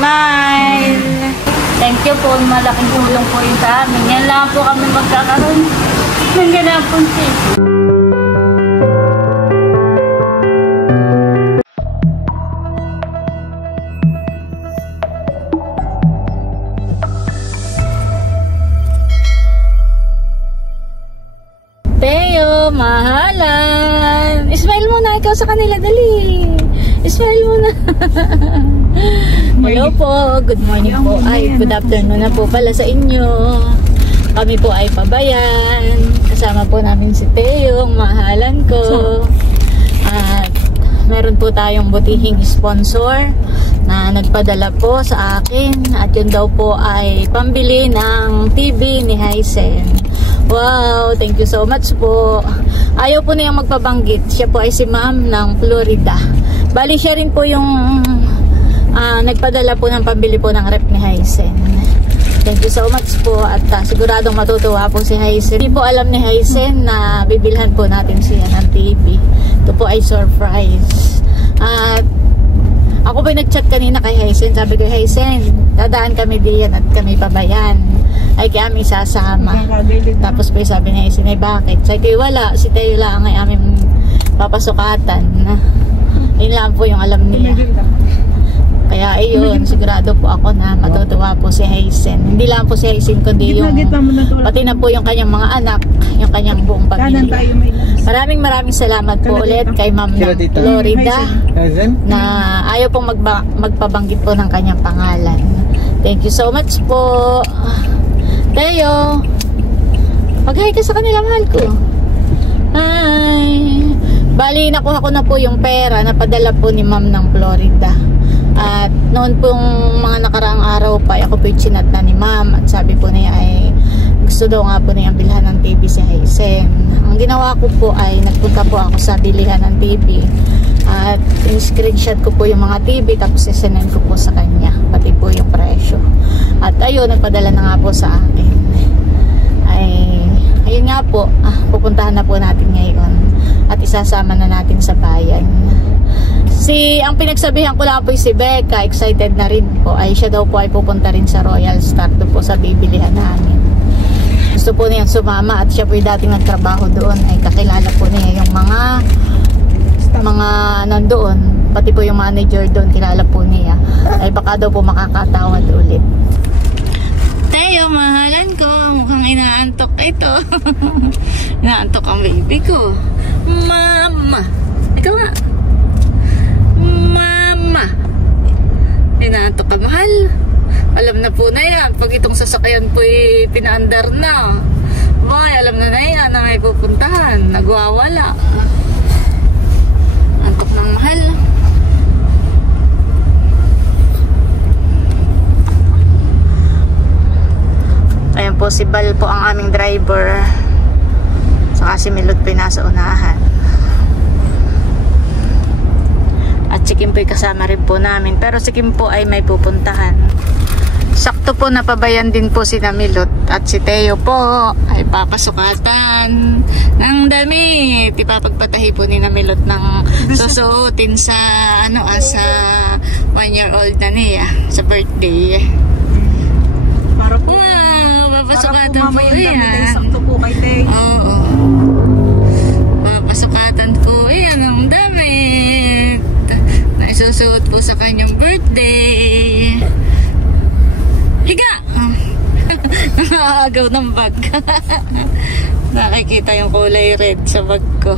Smile! Thank you po. Malaking tulong po yun sa amin. Yan lang po kami magkakaroon ng ganang punti. Teo, mahalan. Smile muna ikaw sa kanila, dali. Smile muna. Hello po, good morning po. Ay, good afternoon na po pala sa inyo. Kami po ay pabayan. Kasama po namin si Teo, mahalan ko. At meron po tayong butihing sponsor na nagpadala po sa akin. At yun daw po ay pambili ng TV ni Hysen. Wow, thank you so much po. Ayaw po niyang magpabanggit. Siya po ay si Ma'am ng Florida. Bali siya rin po yung nagpadala po ng pambili po ng rep ni Hysen. Thank you so much po. At siguradong matutuwa po si Hysen. Hindi po alam ni Hysen na bibilhan po natin siya ng TV. Ito po ay surprise. At ako po nag-chat kanina kay Hysen. Sabi ko, Hysen, dadaan kami diyan at kami pabayan. Ay kami sasama. Tapos po sabi niya, Hysen, ay bakit? Sabi ko, wala. Si Teo lang ay aming papasukatan. Yun lang po yung alam niya. Kaya ayun, sigurado po ako na matutuwa po si Hysen. Hindi lang po si Hysen, kundi yung pati na po yung kanyang mga anak, yung kanyang buong pamilya. Maraming salamat po ulit kay Ma'am ng Florida na ayaw pong magpabanggit po ng kanyang pangalan. Thank you so much po. Teo, mag-hi ka sa kanila, mahal ko. Hi. Bali, nakuha ko na po yung pera na padala po ni Ma'am ng Florida. At noon pong mga nakaraang araw pa, ako po yung chinat na ni Ma'am. At sabi po niya ay gusto daw nga po niyang bilhan ng TV si Hysen. Ang ginawa ko po ay nagpunta po ako sa bilihan ng TV. At in-screenshot ko po yung mga TV tapos isenen ko po sa kanya. Pati po yung presyo. At ayun, nagpadala na nga po sa akin. Ayun nga po, pupuntahan na po natin ngayon. At isasama na natin sa bayan. Ang pinagsabihan ko lang po si Becca, excited na rin po. Ay siya daw po ay pupunta rin sa Royal Star doon po sa bibilihan namin. Gusto po niyang sumama at siya po yung dating nagtrabaho doon. Ay kakilala po niya yung mga nandoon. Pati po yung manager doon, kilala po niya. Ay baka daw po makakatawad ulit. Teo, mahalan ko. Mukhang inaantok ito. Inaantok ang baby ko. Mama. Ikaw nga. Mama. Inaantok ka, mahal. Alam na po na yan. Pag itong sasakyan po pinaandar na. May, alam na yan na may pupuntahan. Nagwawala. Antok ng mahal. Ayan po, si Bal po ang aming driver. Saka si Milot po nasa unahan. At si Kim po kasama rin po namin. Pero si Kim po ay may pupuntahan. Sakto po napabayan din po si Milot. At si Teo po ay papasukatan ng damit. Ipapagpatahi po ni Milot ng susuotin sa sa 1-year-old na niya sa birthday. Para po papasukatan po yan. Sakto po kay Teo. Oo. Papasukatan po yan ang damit na isusuot po sa kanyang birthday. Higa! Nakakagaw ng bag. Nakikita yung kulay red sa bag ko.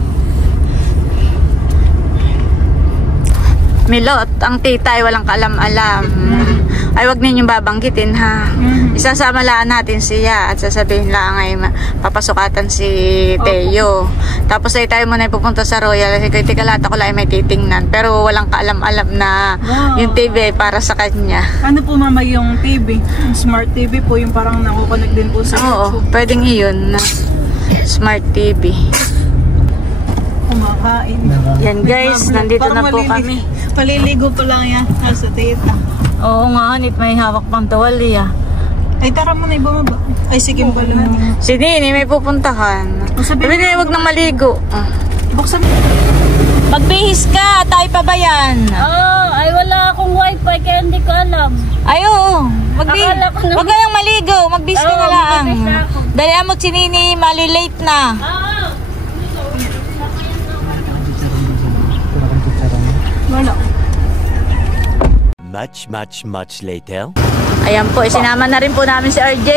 Milot, ang tita ay walang kaalam-alam. Ay wag ninyong babanggitin ha. Isasama lang natin siya at sasabihin lang ay papasukatan si Teo. Tapos ay tayo muna pupunta sa Royal. Kasi tikalata ko lang ay may titingnan. Pero walang kaalam-alam na yung TV ay para sa kanya. Ano po mama yung TV? Smart TV po yung parang nakukonect din po sa YouTube. Oo, pwedeng iyon. Smart TV. Kumakain. Yan guys, nandito na po kami. Paliligo pa lang yan sa tita. Oo nga, nit may hawak pang tuwalya. Ay tara mo na ibababa. Ay sige mo pala. Si Nini may pupuntahan. Sabi na huwag nang maligo. Ibuksan mo. Magbihis ka, tayo pa ba yan? Ay wala akong wifi kaya hindi ko alam. Huwag ka nang maligo. Magbis ka na lang. Dalihan mo si Nini, malilate na. Wala. Much later. Ayan po, sinama na rin po namin si RJ.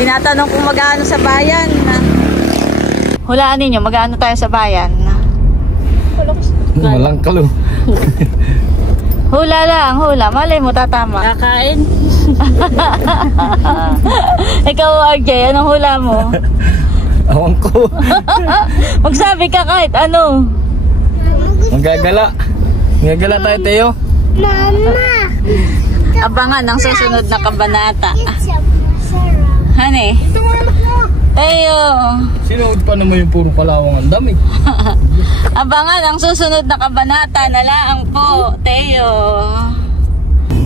Tinatanong kung mag-aano sa bayan. Hulaan ninyo, mag-aano tayo sa bayan. Walang kalo. Hula lang, hula. Malay mo, tatama. Kakain. Ikaw, RJ, anong hula mo? Awang ko. Magsabi ka kahit ano. Magagala. Magagala tayo, Teo. Abangan ang susunod na kabanata. Hane? Teo. Sinood pa naman yung puro kalawang ang dami. Abangan ang susunod na kabanata na lang po, Teo.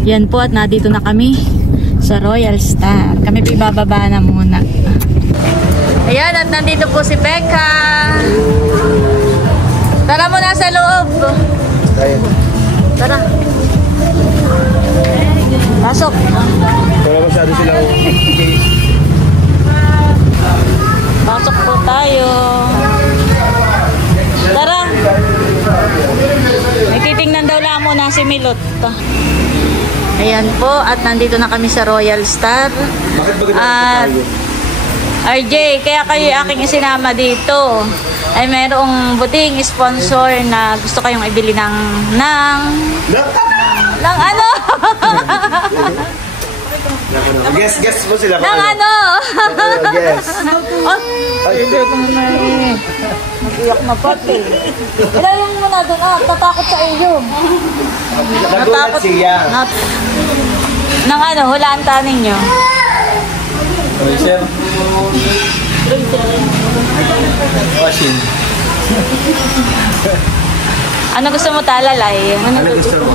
Yan po at nandito na kami sa Royal Star. Kami pibababa na muna. Ayan at nandito po si Becca. Tara muna sa loob. Tara. Pasok. Wala masyado silang Pasok po tayo. Tara. May titingnan daw lang muna si Milot. Ayan po at nandito na kami sa Royal Star. At RJ, kaya kayo aking isinama dito ay mayroong buting sponsor na gusto kayong ibili ng ano? Guess po sila. Ng ano? Guess. Hindi ko naman. Mag-iyak na pati. Ilalim mo na doon. Tatakot sa iyo. Nagulat siya. Nang ano, hulaan ta ninyo. Sir. Washing. Ano gusto mo talalay? Ano gusto mo?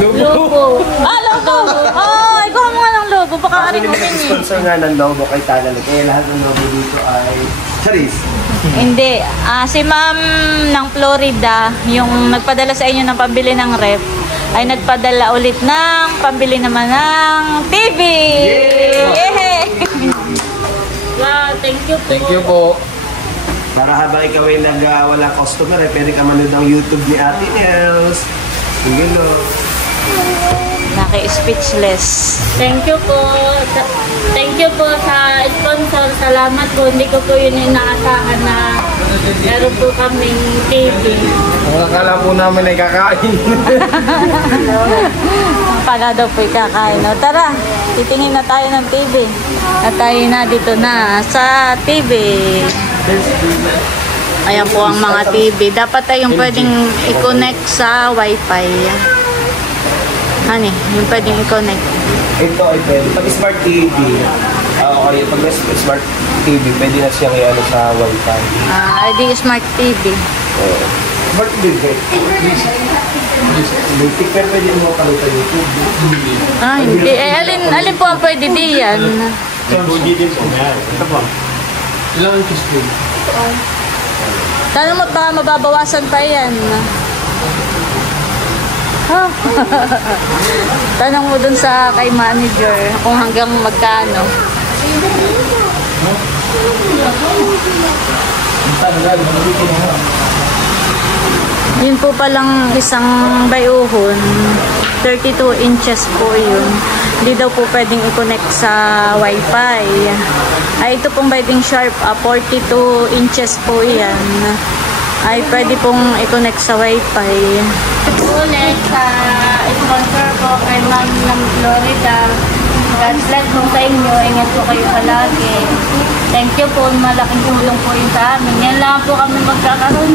Logo. Logo. Ikaw mo nga ng logo. Baka aring mo din Sponsor nga ng logo kay Talalay. Kaya lahat ng logo dito ay Charis. Hindi. Si ma'am ng Florida, yung nagpadala sa inyo ng pambili ng rep, ay nagpadala ulit ng pambili naman ng TV. Yay! Wow, thank you po. Thank you po. Para habang ikaw ay walang customer, pwede ka manood ng YouTube ni Ate Nels. Sige no. Naki-speechless. Thank you po. Thank you po sa sponsor. Salamat po. Hindi ko po yun inaasahan na meron po kaming TV. Akala po namin ay kakain. Pala daw po ikakain. O, tara, titingin na tayo ng TV. At tayo na dito na sa TV. Ayan po ang mga TV. Dapat tayong pwedeng i-connect sa Wi-Fi. Hani, yung pwedeng i-connect. Ito ay pwede. Pag smart TV, okay, pag smart TV, pwede na siyang i-ano sa Wi-Fi. ID Smart TV. Smart TV, basic, pero pwede mo kalita YouTube. Hindi. Alin po ang pwede diyan? Ito po. Ilang inches po? Tanong mo pa, mababawasan pa yan. Tanong mo dun sa kay manager kung hanggang magkano. Yun po palang isang bayuhon, 32 inches po yun. Hindi daw po pwedeng i-connect sa Wi-Fi. Ay, ito pong Biting Sharp, 42 inches po yan. Ay, pwede pong i-connect sa Wi-Fi. Ulit sa sponsor ko kay Ma'am ng Florida. God bless po sa inyo. Ingat po kayo palagi. Thank you po. Malaking tulong po yun sa amin. Yan lang po kami magkakaroon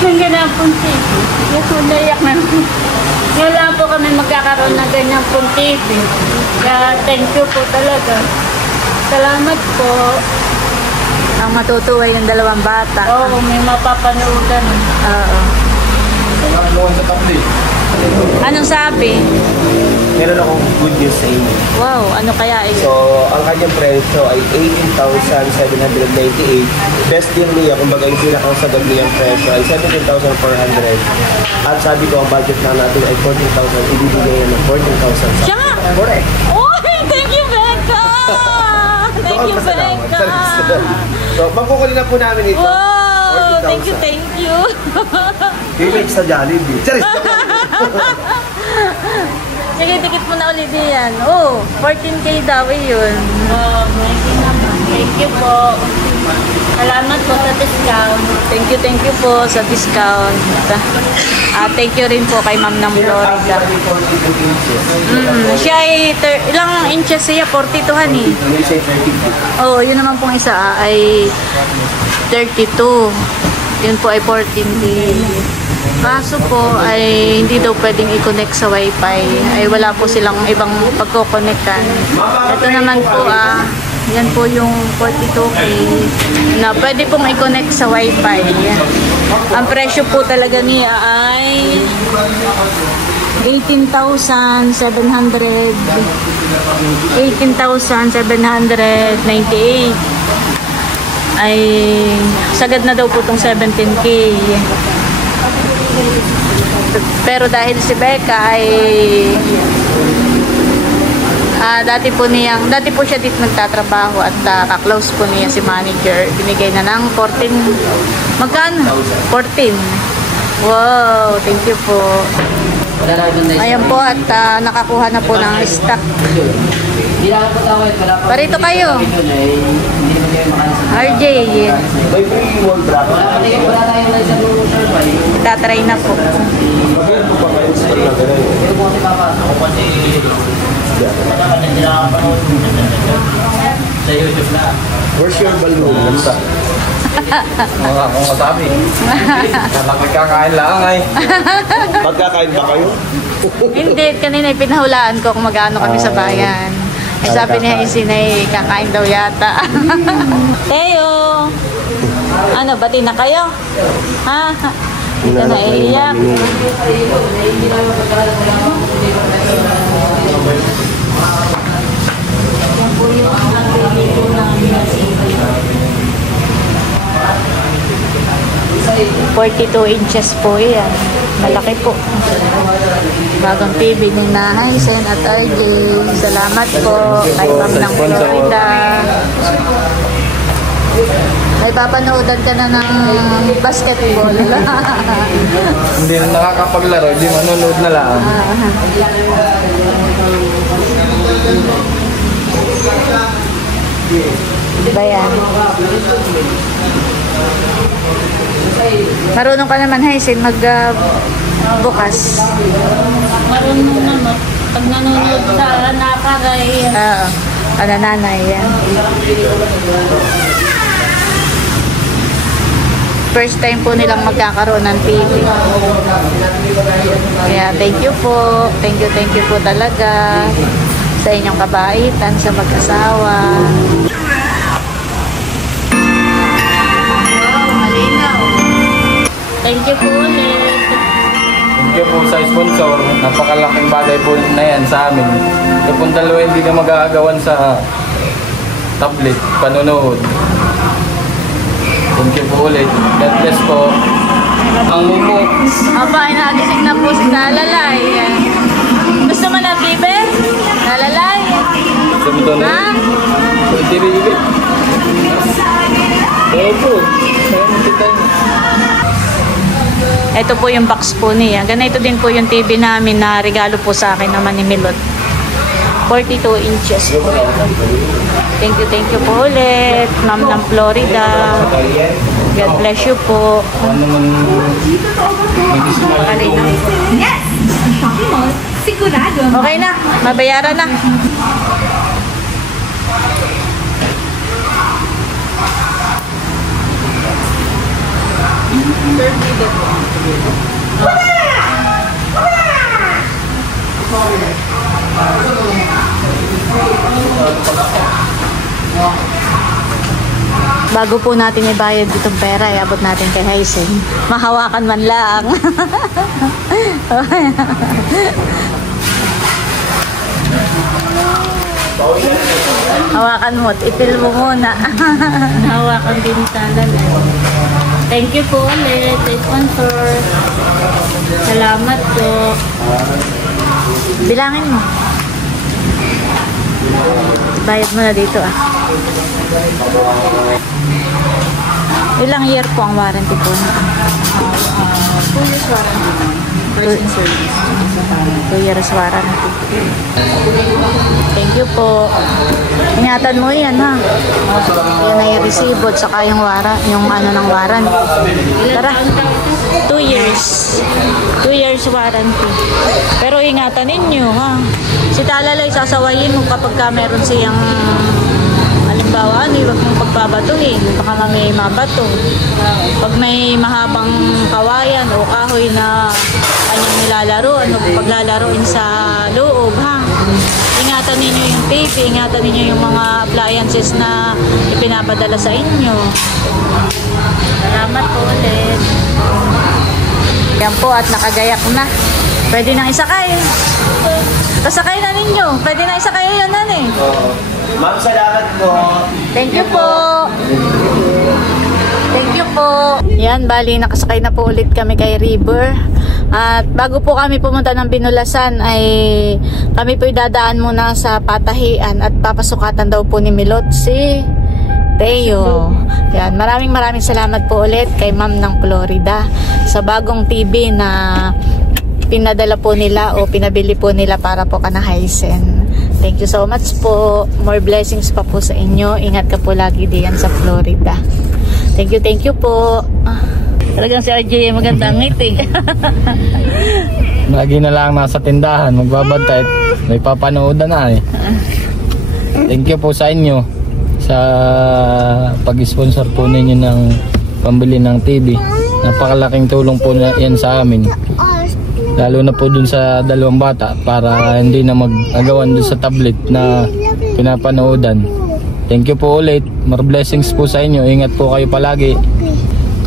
ng ganyan pong TV. Yes, naiyak na. Yan lang po kami magkakaroon ng ganyan pong TV. Kaya thank you po talaga. Salamat po. Ang matutuwa yung dalawang bata. Oo, may mapapanoodan. Oo. Anong sabi? Meron akong good news sa inyo. Wow, ano kaya ito? So, ang kanyang presyo ay 18,798. Best deal niya, kumbaga yung pinakang sagad niyang presyo ay 17,400. At sabi ko, ang budget na natin ay 14,000. Ibibigay niya ng 14,000. Siya nga! Correct. Oh! Thank you, Becca. So, magkukunin na po namin ito. Wow! Thank you, thank you. Image sa Jollibee. Charis! Sige, tikit mo na ulit yan. Oh, 14K daw yun. Thank you po. Salamat po sa discount. Thank you po sa discount. Thank you rin po kay Ma'am ng Florida. Siya ay, ilang inches siya? 42 honey. Oh, yun naman pong isa ay 32. Yun po ay 14K. Kaso po ay hindi daw pwedeng i-connect sa wifi. Ay wala po silang ibang pagko-connectan. Ito naman po yan po yung 42K na pwede pong i-connect sa wifi. Ang presyo po talaga niya ay 18,798 ay sagad na daw po itong 17K. Pero dahil si Becca ay dati po siya dito nagtatrabaho at kaklose po niya si manager. Binigay na ng 14. Magkano? 14. Wow, thank you po. Ayan po at nakakuha na po ng stock. Parito kayo. RJ. Itatry na po. Where's your balloon? Mga akong masabi. Magkakain lang ay. Magkakain ba kayo? Hindi, kanina pinahulaan ko kung mag-ano kami sa bayan. Ay sabi ni Hazy na kakain daw yata. Teo! Ano, bati na kayo? Ha? Hindi ka naiiyak. Yan po yung dito namin. 42 inches po yan. Malaki po. Bagong TV ni Nahay, Sen at RJ. Salamat po kay Ma'am ng Florida. May papanoodan ka na ng basketball. Hindi na nakakapaglaro, hindi manonood na lang. Diba yan? Marunong ka naman, Hazel, bukas. Marunong naman. Pag nanonood sa nakaray. Oo. Nanay yan. First time po nilang magkakaroon ng TV. Kaya thank you po. Thank you po talaga sa inyong kabaitan sa mag-asawa. Thank you po ulit. Thank you po sa sponsor. Napakalaking bagay po na yan sa amin. Ito pong dalawa hindi na magagawan sa tablet, panonood. Thank you po ulit. God bless po. Ang mumo. Aba, inagising na po si Nalalay. Gusto mo na, Bibe? Nalalay? Gusto mo doon? Ha? Pwede rin ulit. Oo po. Ito po yung box po niya. Ganito din po yung TV namin na regalo po sa akin naman ni Milot. 42 inches po ito. Thank you po ulit. Ma'am ng Florida. God bless you po. Yes! Ang Shopee Mall, sigurado. Okay na. Mabayaran na. Bago po natin ibayad itong pera, iabot natin kay Hazen. Mahawakan man lang. Hawakan mo, ipil mo muna. Hawakan din talaga. Thank you po ulit, sponsor. Salamat po. Bilangin mo. Bayad mo na dito ah. Ilang year po ang warranty po? 2 years warranty. First in service. 2 years warranty. Thank you po. Ingatan mo yan ha. Yan ay resibo at saka yung ano ng warranty. Tara. 2 years. 2 years warranty. Pero ingatan ninyo ha. Si Talalay sasawayin mo kapag ka meron siyang halimbawa, huwag mong pagbabatuhin. Baka may mabato. Pag may mahabang kawayan o kahoy na kanyang nilalaro, paglalaroin sa loob, ha? Ingatan ninyo yung tape, ingatan ninyo yung mga appliances na ipinapadala sa inyo. Salamat po ulit. Yan po at nakagayak na. Pwede nang isakay. Pasakay na ninyo. Pwede na isakay yan, nanay. Ma'am, salamat po. Thank you po. Thank you po. Yan, bali nakasakay na po ulit kami kay River. At bago po kami pumunta ng Binulasan ay kami po dadaan muna sa Patahian at papasukatan daw po ni Milot si Teo. Yan, maraming salamat po ulit kay Ma'am ng Florida sa bagong TV na pinadala po nila o pinabili po nila para po ka na Hisense. Thank you so much po. More blessings pa po sa inyo. Ingat ka po lagi diyan sa Florida. Thank you po. Talagang si RJ magandang ngiti. Lagi na lang nasa tindahan, magbabantay. May papanoodan na eh. Thank you po sa inyo sa pag-sponsor po ninyo ng pambili ng TV. Napakalaking tulong po na yan sa amin. Lalo na po dun sa dalawang bata para hindi na mag-agawan dun sa tablet na pinapanoodan. Thank you po ulit. More blessings po sa inyo. Ingat po kayo palagi.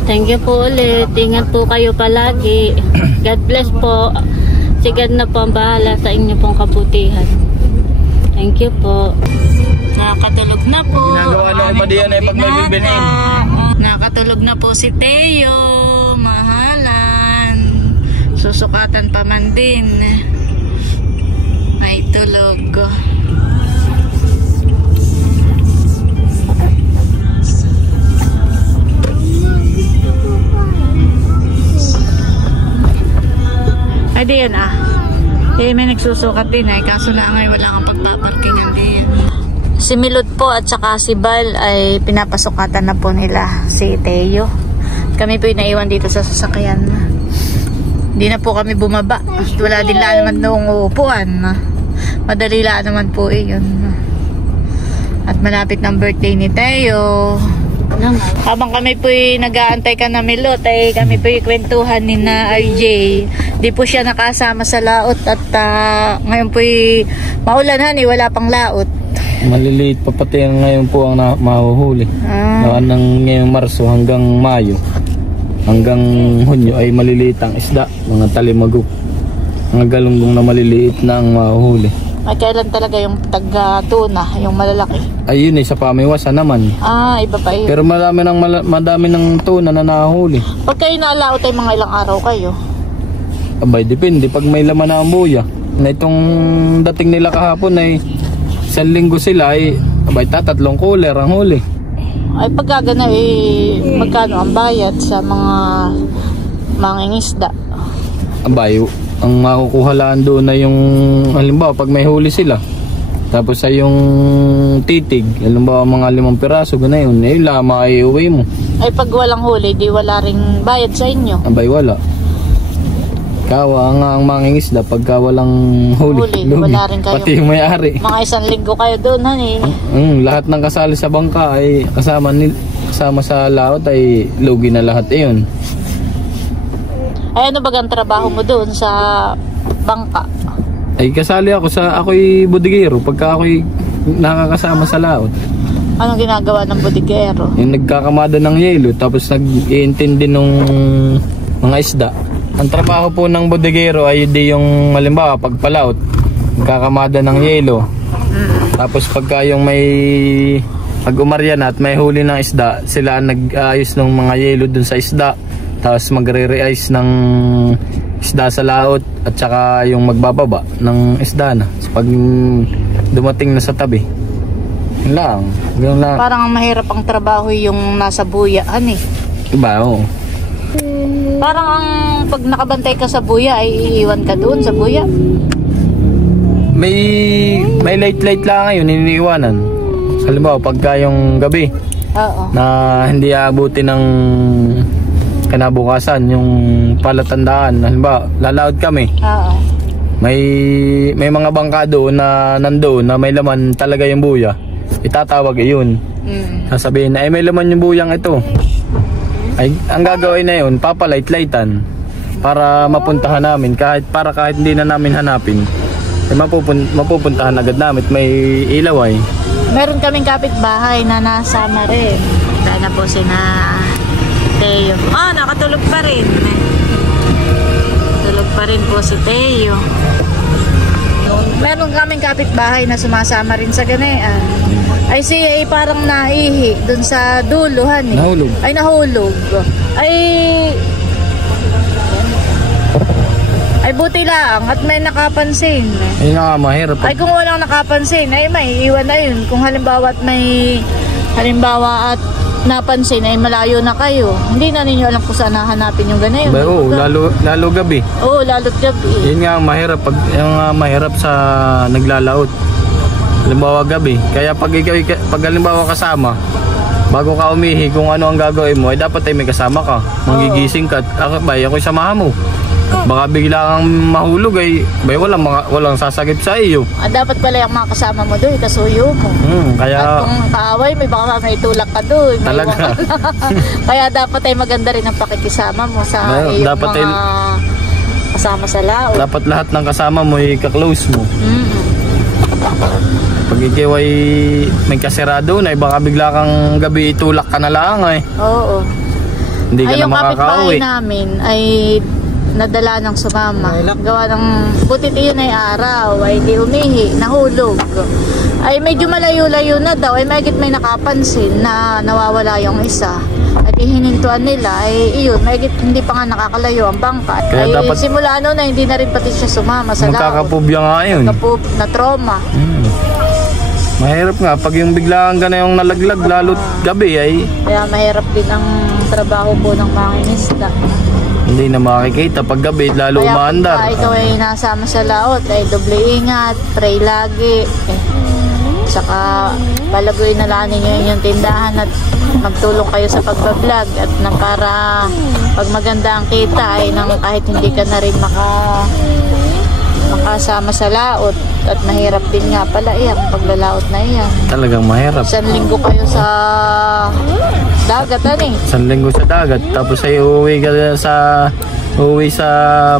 Thank you po ulit. Ingat po kayo palagi. God bless po. Si God na po ang bahala sa inyo pong kabutihan. Thank you po. Nakatulog na po. Ginagawa na iba diyan ay pag may bibinin. Nakatulog na po si Teo. Mahalan. Susukatan pa man din. May tulog. Ay di yan ah. Eh may nagsusukat din ay kaso na ngay wala kang pagpaparkingan din. Si Milot po at saka si Bal ay pinapasukatan na po nila si Teo. Kami po naiwan dito sa sasakyan. Hindi na po kami bumaba. Wala din lang naman noong upuan. Madali lang naman po yun. At malapit ng birthday ni Teo. Habang kami po nag-aantay ka na Milot, ay kami po kwentuhan ni na RJ. Di po siya nakasama sa laot at ngayon po maulanan wala pang laot. Maliliit pa pati ngayon po ang mahuhuli. Ng ngayong Marso hanggang Mayo. Hanggang Hunyo ay maliliit ang isda, mga talimagok. Mga galunggong na maliliit na ang mahuhuli. Ay kailan talaga yung tag-tuna, yung malalaki? Ay yun sa pamiwasan naman. Iba pa yun. Pero madami ng tuna na nahuli. Pag kayo nalaot ay mga ilang araw kayo? Abay, depende. Pag may laman na ang buya. Na itong dating nila kahapon ay 1 linggo sila ay abay 3 cooler ang huli. Ay pagkagana magkano ang bayad sa mga mangingisda? Abay, ang makukuha lang doon na yung halimbawa pag may huli sila. Tapos ay yung titig, halimbawa mga 5 piraso, gano'n yun. Lama ay uwi mo. Ay pag walang huli, di wala ring bayad sa inyo? Abay, wala. Kawa ang mangingisda pagka walang huli wala rin kayo. Pati yung may-ari. Mga 1 linggo kayo doon, honey. Lahat ng kasali sa bangka ay kasama sa laot ay lugi na lahat iyon. Ay ano bagang trabaho mo doon sa bangka? Ay kasali ako'y bodigero pagka ako'y nakakasama sa laot. Anong ginagawa ng bodigero? Yung nagkakamada ng yelo tapos nag-iintindi ng mga isda. Ang trabaho po ng bodigero ay di yung halimbawa pagpalaot, nagkakamada ng yelo. Tapos pagka yung may pag-umarya na at may huli ng isda, sila nag-ayos ng mga yelo dun sa isda. Tapos magre-re-ice ng isda sa laot at saka yung magbababa ng isda na pag dumating na sa tabi. Lang. Ganun lang. Parang mahirap ang trabaho yung nasa buyaan eh. Diba, oo. Parang ang pag nakabantay ka sa buya ay iiwan ka doon sa buya. May light lang ngayon, iniiwanan. Halimbawa, pagka yung gabi Oo. na hindi aabuti ng kinabukasan, yung palatandaan. Halimbawa, lalaod kami. Oo. May mga bangka doon na nandoon na may laman talaga yung buya. Itatawag yun. Sasabihin na, may laman yung buyang ito. Ay, ang gagawin na yun, papalight-lightan para mapuntahan namin. Kahit hindi na namin hanapin, ay mapupuntahan agad namin. May ilaw ay. Meron kaming kapitbahay na nasama rin. Dahil na po sina Teo. Nakatulog pa rin. Tulog pa rin po si Teo. Meron kaming kapitbahay na sumasama rin sa ganayan. Ay siya ay parang naihi dun sa duluhan eh. Nahulog. Ay nahulog. Ay buti lang at may nakapansin. Ayun nga, mahirap. Ay kung walang nakapansin ay may iwan na yun. Kung halimbawa at napansin ay malayo na kayo. Hindi na ninyo alam kung saan hahanapin yung ganayon. Oo, lalo gabi. Oo, lalo't gabi. Yun nga mahirap mahirap sa naglalaot. Halimbawa gabi. Kaya pag halimbawa kasama, bago ka umihi kung ano ang gagawin mo, ay dapat ay may kasama ka. Magigising ka. Ako'y samahan mo. Baka bigla kang mahulog ay walang sasagip sa iyo. Dapat pala yung mga kasama mo doon, kasuyo mo. Kaya at kung kaaway, baka may tulak ka doon. Talaga. Kaya dapat ay maganda rin ang pakikisama mo sa iyong dapat mga kasama sa laot. Dapat lahat ng kasama mo ay ka-close mo. Pag ikaw ay may kasirado na, baka bigla kang gabi itulak ka na lang ay. Oo. Hindi ka na makakauwi. Yung kapitbahay namin ay nadala ng sumama. Gawa ng butit yun ay araw, ay di umihi, nahulog. Ay medyo malayo-layo na daw, ay may nakapansin na nawawala yung isa. At ihinintuan nila, ay iyon, hindi pa nga nakakalayo ang bangka. Kaya ay dapat, simula na hindi na rin pati siya sumama sa laot. Magkakapubya nga yun. Na trauma. Mahirap nga, pag yung biglaan ka na yung nalaglag, lalo't gabi ay. Kaya mahirap din ang trabaho po ng mangingisda. Hindi na makikita pag gabi, lalo umaandar. Kaya ikaw ay nasama sa laot, ay doble ingat, pray lagi. Saka palaguin na lang ninyo yung tindahan at magtulong kayo sa pagbablog at para pag maganda ang kita ay kahit hindi ka na rin makasama sa laot. At mahirap din nga pala yan, paglalaot na yan. Talagang mahirap. 1 linggo kayo sa dagat, ano eh? 1 linggo sa dagat, tapos ay uuwi sa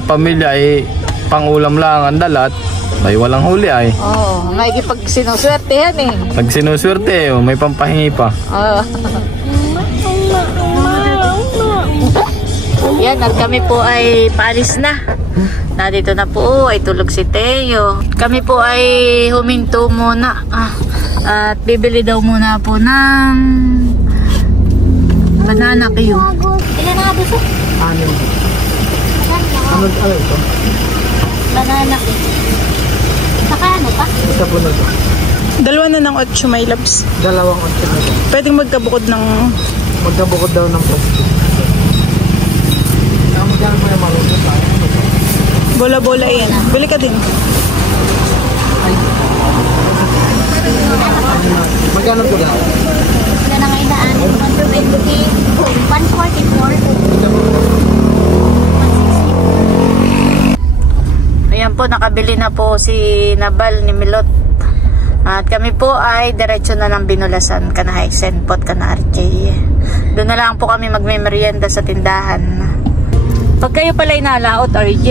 pamilya ay pang-ulam lang ang dalat. Ay walang huli ay. Oo, pag sinuswerte yan eh. Pag sinuswerte, may pampahingi pa. Yan, at kami po ay paalis na. Nandito na po ay tulog si Teo. Kami po ay huminto muna. At bibili daw muna po ng banana kayo. Ilan na gusto? 6. Ano ito? Banana kayo. Saka ano pa? Isa po na ito. 2 na ng 8, my loves. 2 8 na ito. Pwedeng magkabukod daw ng plastic. Magkano po yung maluto sa akin? Bola-bola yan. Bili ka din. Magkano po daw? Wala na ngayon na 144. Ayan po, nakabili na po si Nabal ni Milot. At kami po ay diretso na ng Binulasan, kana Senpot, kana RJ. Doon na lang po kami magme-merienda sa tindahan. Pag kayo pala'y nalaot, RJ,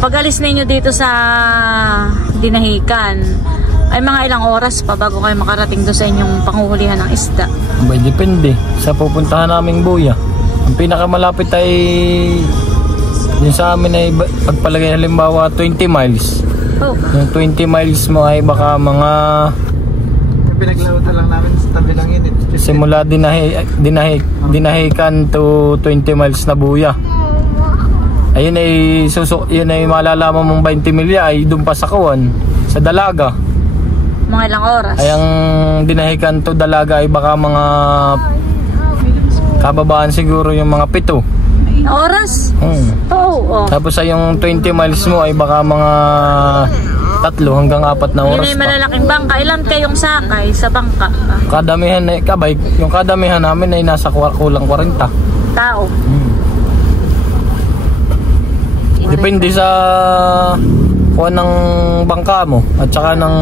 pag alis ninyo dito sa Dinahican, ay mga ilang oras pa bago kayo makarating doon sa inyong panghuhulihan ng isda? Depende sa pupuntahan naming buya. Ang pinakamalapit ay yung sa amin ay pagpalagay halimbawa 20 miles. Yung 20 miles mo ay baka mga pinaglautan lang namin sa tabi lang yun. Simula Dinahican to 20 miles na buya. Ayun ay malalaman mong 20 milya ay doon pa sa Kawan, sa Dalaga. Mga ilang oras? Ay ang dinahikan to dalaga ay baka mga kababaan siguro yung mga 7. Oras? Oo. Tapos ay yung 20 miles mo ay baka mga 3 hanggang 4 na Yun oras ay pa. malalaking bangka. Ilan kayong sakay sa bangka? Kadamihan ay kabay, yung kadamihan namin ay nasa kulang 40. Tao. Depende sa kuha ng bangka mo at saka ng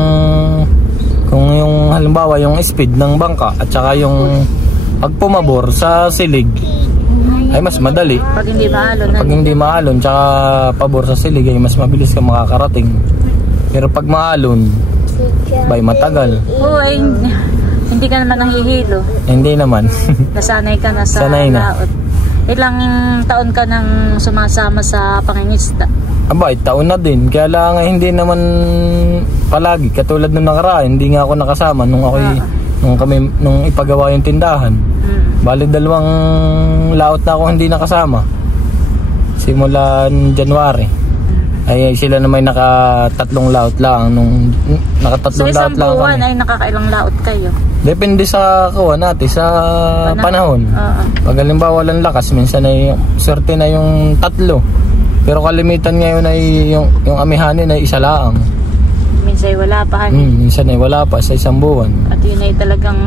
kung yung halimbawa yung speed ng bangka at saka yung pag pumabor sa silig ay mas madali. Pag hindi maalon. Pag hindi maalon tsaka pabor sa silig ay mas mabilis ka makakarating. Pero pag maalon bay matagal. Oo, ay hindi ka naman nahihilo. Hindi naman. Nasanay ka na sa Sanay na. laot. Ilang taon ka nang sumasama sa pangingisda? Aba, taon na din. Kaya lang hindi naman palagi. Katulad nung nakaraan, hindi nga ako nakasama nung nung ipagawa yung tindahan. Bali 2 laot na ako hindi nakasama. Simulan January. Ay sila naman naka 3 laot lang nung naka 3 laot lang. Sa isang buwan ay nakakailang laot kayo? Depende sa kuha natin sa panahon. Pag halimbawa walang lakas, minsan ay swerte na yung 3. Pero kalimitan ngayon ay yung amihanin ay 1 lang. Minsan ay wala pa. Minsan ay wala pa sa isang buwan. At yun ay talagang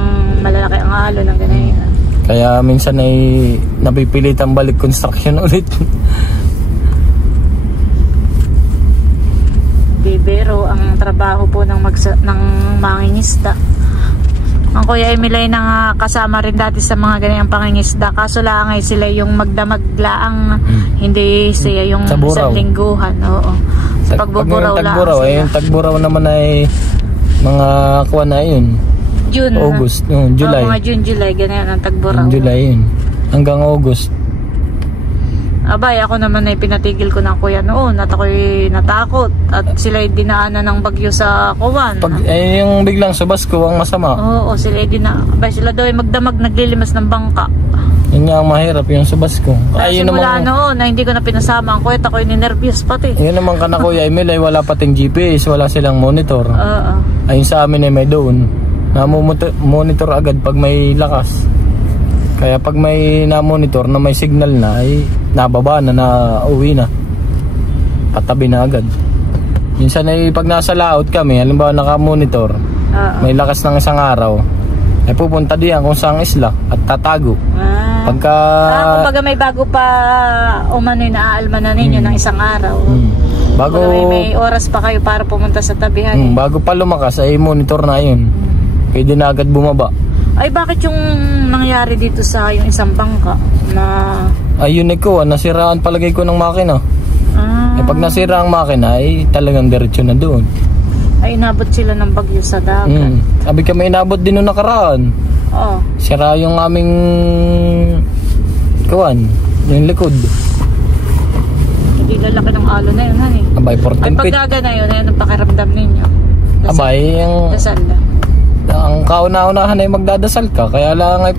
malalaki ang halo ng ganyan. Kaya minsan ay napipilitan balik construction ulit. Bibero ang trabaho po ng mangingisda. Ang Kuya Emil ay kasama rin dati sa mga ganyang pangingisda. Kaso lang ay sila yung magdamag laang, hindi siya yung isang lingguhan. Oo. Sa pagbuburaw lang sila. Yung tagburaw naman ay mga kuha na yun. June. August, July. Mga June, July, ganyan ang tagburaw. July yun. Hanggang August. Abay, ako naman ay pinatigil ko ng kuya noon at ako'y natakot at sila'y dinaanan ng bagyo sa Kuwan. Yung biglang subas ko ang masama. Oo, sila'y abay, sila daw ay magdamag naglilimas ng bangka. Yun nga ang mahirap, yung subas ko. Ay, simula noon na hindi ko na pinasama ang kuya at ako'y ninervyos pati. Yun naman ka na Kuya Emil ay wala pating GPS, wala silang monitor. Oo. Ayun sa amin ay may doon. Monitor agad pag may lakas. Kaya pag may na-monitor na may signal na ay nababa na uwi na. Patabi na agad. Minsan ay pag nasa laot kami, halimbawa naka-monitor, may lakas ng isang araw, ay pupunta diyan kung saan isla at tatago. Kumbaga may bago pa umano'y naaalman na ninyo ng isang araw. Bago may oras pa kayo para pumunta sa tabihan. Bago pa lumakas ay monitor na yun. Pwede na agad bumaba. Ay bakit yung nangyari dito sa yung isang bangka na ayun ko, nasiraan palagay ko ng makina. Pag nasira ang makina ay talagang diretso na doon. Ay inabot sila ng bagyo sa dagat. Sabi kami inabot din nung nakaraan. Sira yung aming kuwan, yung likod. Hindi lalaki ng alo na yun, honey. Abay, 14 feet. Ay pagdaga na yun, ayun ang pakiramdam ninyo. Abay, dasal lang. Ang kauna-unahan ay magdadasal ka. Kaya lang ay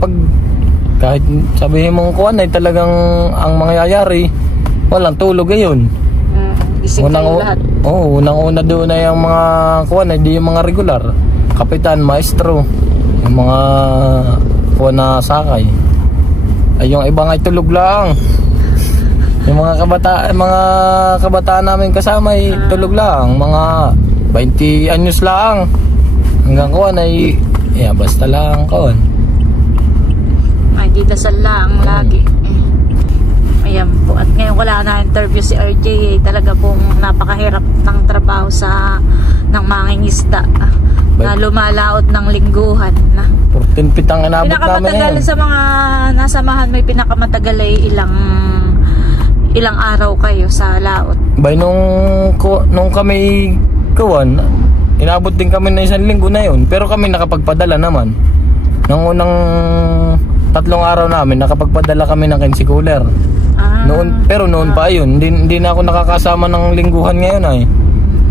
kahit sabihin mong kuwan ay talagang ang mangyayari, walang tulog ngayon. Gising kayo lahat. Unang-una doon ay ang mga kuwan ay di yung mga regular. Kapitan, maestro, yung mga kuwan na sakay. Ay yung ibang ay tulog lang. Yung mga kabataan namin kasama ay tulog lang. Mga 20 anyos lang. Hanggang kuwan ay basta lang kuwan. Ay di dasal lang lagi. Ayan po. At ngayon wala na interview si RJ. Talaga pong napakahirap ng trabaho ng mangingisda na lumalaot ng lingguhan. 14 feet ang inabot namin pinakamatagal sa mga nasamahan, may pinakamatagal ay ilang araw kayo sa laot. Bay nung kami kuwan, inabot din kami na 1 linggo na yun. Pero kami nakapagpadala naman. Nung unang 3 araw namin, nakapagpadala kami ng Kensi Cooler. Pero noon pa yun. Hindi na ako nakakasama ng lingguhan ngayon ay.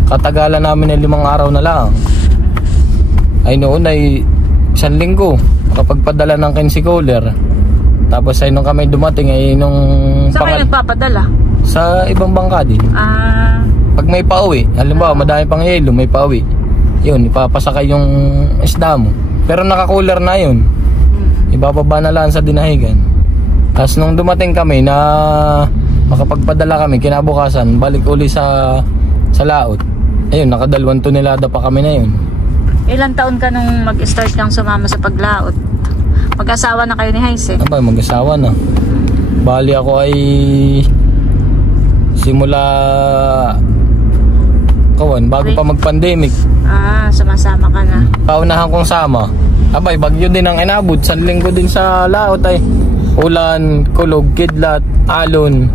Katagalan namin ay 5 araw na lang. Ay noon ay 1 linggo. Nakapagpadala ng Kensi Cooler. Tapos ay nung kami dumating ay nung... Saan kayo nagpapadala? Sa ibang bangka din. Pag may pauwi, halimbawa madami pang yelo, may pauwi. yun, ipapasakay yung isda mo. Pero naka-cooler na yun. Ibababa na lang sa dinahigan. Tapos nung dumating kami na makapagpadala kami, kinabukasan, balik uli sa laot. Ayun, naka 2 tonelada pa kami na yun. Ilang taon ka nung mag-start kang sumama sa paglaot? Mag-asawa na kayo ni Hysen? Abay, mag-asawa na. Bali ako ay simula bago pa mag-pandemic. Sumasama ka na. Paunahan kong sama. Abay, bagyo din ang inabot. 1 linggo din sa laot ay. Ulan, kulog, kidlat, alon.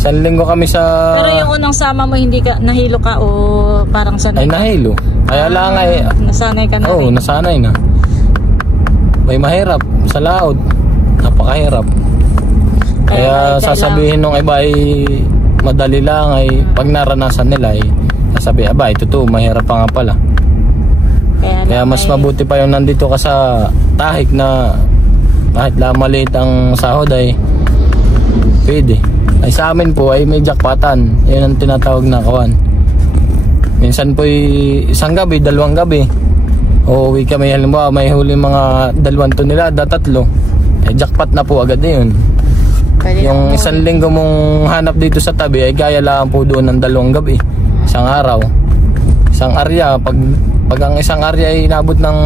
1 linggo kami sa... Pero yung unang sama mo, hindi ka nahilo ka o parang sanay? Ay, nahilo. Kaya lang ay... Nasanay ka na? Oo, nasanay na. May mahirap sa laot. Napakahirap. Kaya sasabihin nung iba ay madali lang ay pag naranasan nila ay sasabi, aba, totoo, mahirap pa nga pala. Kaya mas mabuti pa yung nandito ka sa tahik na kahit lang maliit ang sahod ay pwede. Ay sa amin po ay may jackpotan. Yan ang tinatawag na kawan. Minsan po isang gabi, 2 gabi. Uuwi kami, halimbawa may huli mga 2 tonelada, 3. Ay jackpot na po agad yun. Yung 1 linggo mong hanap dito sa tabi ay gaya lang po doon ng 2 gabi. Isang araw. Isang arya. Pag ang isang arya ay inabot ng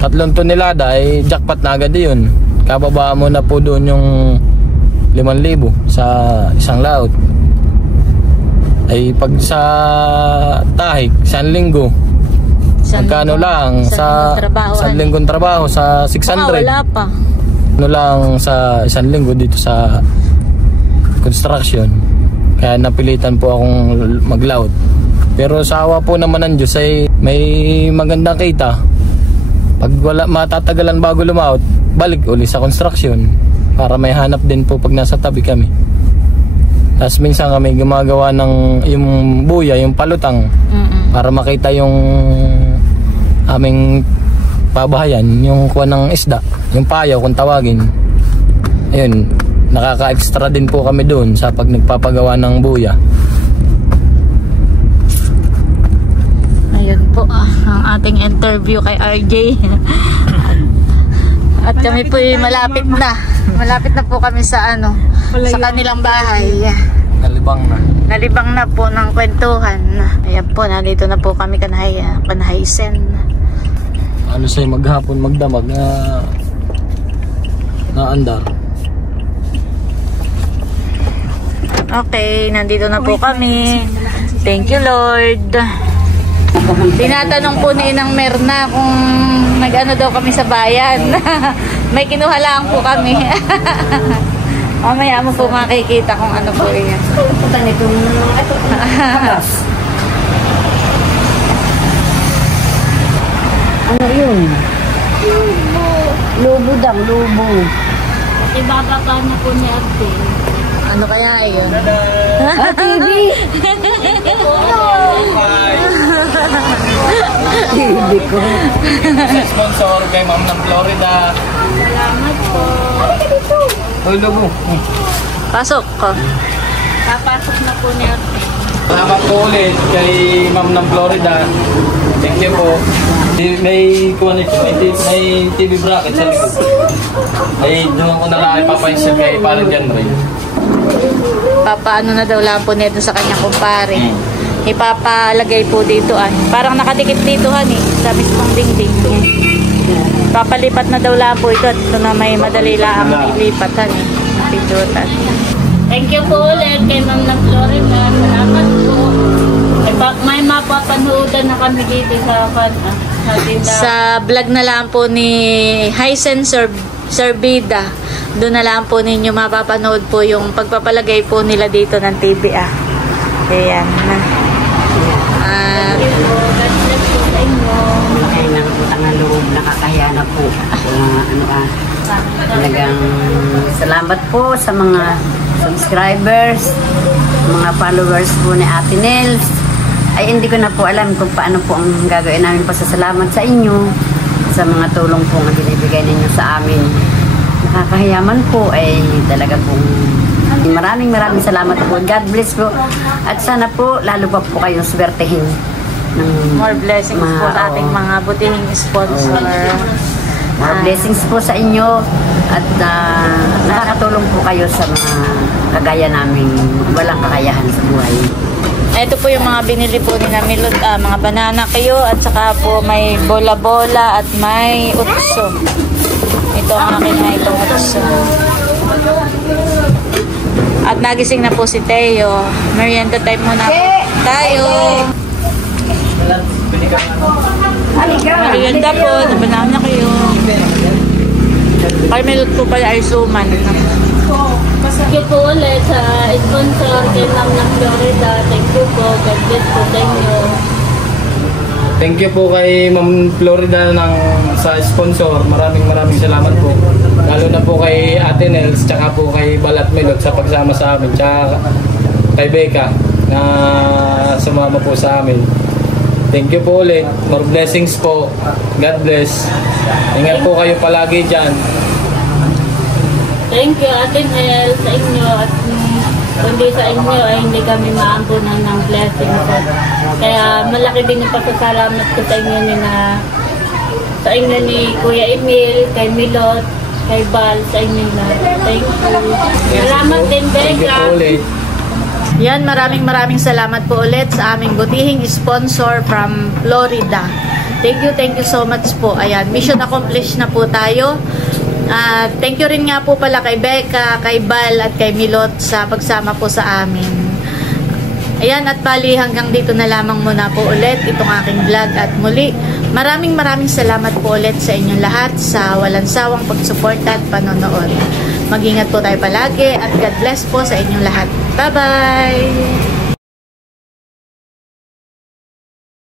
3 tonelada ay jackpot na agad yun. Kababaan mo na po doon yung 5,000 sa isang laot. Ay pag sa tahik, 1 linggo. Magkano lang sa 1 linggong trabaho sa 600. Wala pa. Ano lang sa 1 linggo dito sa construction. Kaya napilitan po akong maglaot. Pero sa awa po naman ng Diyos ay may magandang kita. Pag wala matatagalan bago lumaot, balik uli sa construction para may hanap din po pag nasa tabi kami. Tapos minsan kami gumagawa ng yung buya, yung palutang para makita yung aming pabahayan, yung kuha ng isda, yung payaw kung tawagin. Ayun, nakaka-extra din po kami doon sa pag nagpapagawa ng buya. Ayun po ang ating interview kay RJ. At kami po malapit na. Malapit na po kami sa sa kanilang bahay. Nalibang na po ng kwentuhan. Ayan po, nandito na po kami kanahaysen. Ano sa'yo maghapon magdamag na andar. Okay, nandito na po kami. Thank you, Lord. Tinatanong po ni Inang Merna kung nag-ano daw kami sa bayan. May kinuha lang po kami. Mamaya mo po makikita kung ano po yan. Ano yun? Lubo daw, lubo. Ibababa na po ni Ate. Ano kaya yun? TV! TV ko. Sponsor kay Ma'am ng Florida. Salamat po. Hoy, lobo. Pasok ko. Papasok na po ni Ate. Salamat po ulit kay Ma'am ng Florida. Thank you po. May TV bracket sa likod. Ay doon ko na lang ipapainsin kay parang dyan rin. Papaano na daw lang po nito sa kanyang kumpare. Ipapalagay po dito parang nakadikit dito sa mismong dingding. Papalipat na daw lang po ito. Ito na may madali lang ilipat pindutan. Thank you po ulit kay Ma'am ng Florida. Salamat po. May mapapanoodan na kami dito sa vlog na lang po ni Hysen Sorbida. Doon na lang po ninyo mapapanood po yung pagpapalagay po nila dito ng TV. Ayan. God bless po sa inyo. Ay, nakaputang ang loob, nakakaya na po. Talagang salamat po sa mga subscribers, mga followers po ni Ate Nels. Ay hindi ko na po alam kung paano po ang gagawin namin pasasalamat sa inyo sa mga tulong po na binibigay ninyo sa amin. Nakakahiyaman po ay talaga pong maraming salamat po. God bless po. At sana po lalo pa po kayong swertehin More blessings po sa ating mga butihing sponsor. More blessings po sa inyo at nakakatulong po kayo sa mga kagaya namin walang kakayahan sa buhay. Ito po yung mga binili po ni Milot, mga banana kayo at saka po may bola-bola at may utso. Ito ang akin na itong utso. At nagising na po si Teo. Merienda time muna po tayo. Merienda po, na banana kayo. Kay Milot po pala ay suman. Thank you po ulit sa sponsor kay Ma'am ng Florida. Thank you po. God bless po sa inyo. Thank you po kay Ma'am Florida sa sponsor. Maraming salamat po. Lalo na po kay Ate Nels, tsaka po kay Balat Milot sa pagsama sa amin. Tsaka kay Becca na sumama po sa amin. Thank you po ulit. More blessings po. God bless. Ingat po kayo palagi dyan. Thank you Ate Nel sa inyo at kundi sa inyo ay hindi kami maampunan ng blessings. Kaya malaki din yung pasasalamat ko sa inyo ni Kuya Emil, kay Milot, kay Bal, sa inyo lahat. Thank you. Salamat din, Becca. Yan, maraming salamat po ulit sa aming butihing sponsor from Florida. Thank you so much po. Ayan, mission accomplished na po tayo. Thank you rin nga po pala kay Becca, kay Bal at kay Milot sa pagsama po sa amin. Ayan, at bali hanggang dito na lamang muna po ulit itong aking vlog at muli maraming salamat po ulit sa inyong lahat sa walang sawang pagsuporta at panonood. Mag-ingat po tayo palagi at God bless po sa inyong lahat. Bye-bye!